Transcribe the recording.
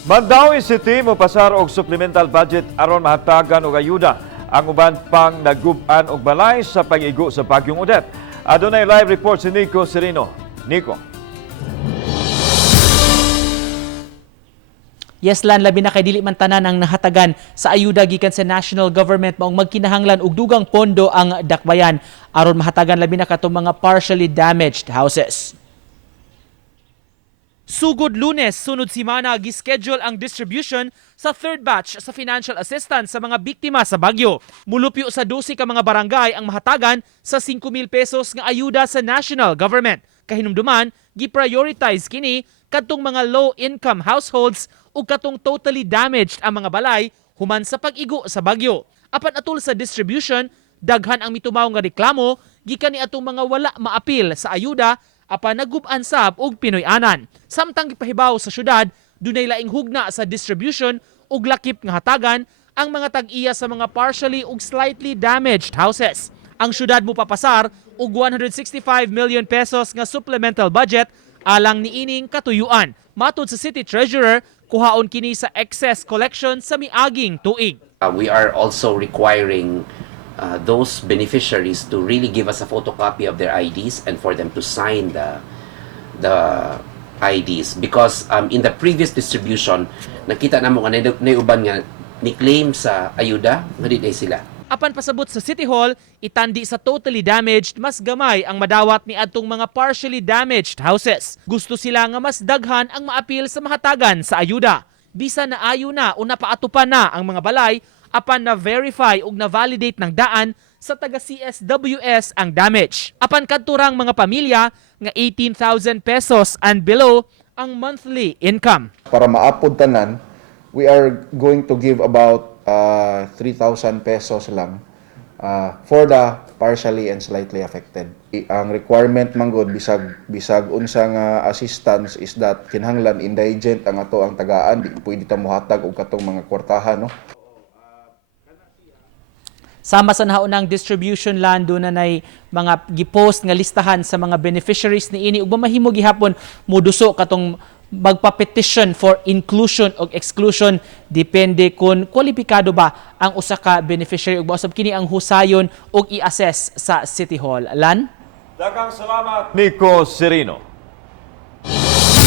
Mandawi City mo pasar og supplemental budget aron mahatagan og ayuda ang uban pang nagub-an og balay sa pag-igo sa Bagyong Odette. Adunay live report si Nico Serino. Nico. Yes, Lan, labi na kay dili man tanan ang nahatagan sa ayuda gikan sa national government maong magkinahanglan og dugang pondo ang dakbayan aron mahatagan labi na katong mga partially damaged houses. Sugod Lunes, sunod simana, gischedule ang distribution sa third batch sa financial assistance sa mga biktima sa Bagyo. Mulupyo sa 12 ka mga barangay ang mahatagan sa 5,000 pesos nga ayuda sa national government. Kahinumduman, gi-prioritize kini kadtong mga low-income households ug katong totally damaged ang mga balay human sa pag-igo sa Bagyo. Apan atul sa distribution, daghan ang mitumaw nga reklamo gikan ni atong mga wala maapil sa ayuda apan nagub-an sab og Pinoy-anan. Samtang gipahibaw sa syudad, dunay laing hugna sa distribution ug lakip nga hatagan ang mga tag-iya sa mga partially ug slightly damaged houses. Ang syudad mo papasar og 165 million pesos nga supplemental budget alang niining katuyuan. Matod sa City Treasurer, kuhaon kini sa excess collection sa miaging tuig. We are also requiring those beneficiaries to really give us a photocopy of their IDs and for them to sign the IDs because in the previous distribution nakita namo nga naiuban nga ni-claim sa ayuda nga di sila. Apan pasabot sa City Hall, itandi sa totally damaged mas gamay ang madawat ni adtong mga partially damaged houses. Gusto sila nga mas daghan ang maapil sa mahatagan sa ayuda. Bisan na ayo na o napaatupan na ang mga balay apan na-verify ug na-validate ng daan sa taga-CSWS ang damage. Apan kadturang mga pamilya nga 18,000 pesos and below ang monthly income. Para maapod tanan, we are going to give about 3,000 pesos lang for the partially and slightly affected. Ang requirement manggod bisag unsang assistance is that kinahanglan indigent ang ato ang tagaan, di pwede ta mohatag og katong mga kwartahan, no? Sama sa nahaunang distribution land doon na mga gipost nga listahan sa mga beneficiaries ni ini ug mahimo gihapon muduso katong magpa-petition for inclusion o exclusion depende kung kwalipikado ba ang usa ka beneficiary ug usab kini ang husayon ug i-assess sa City Hall. Lan? Daghang salamat Nico Serino.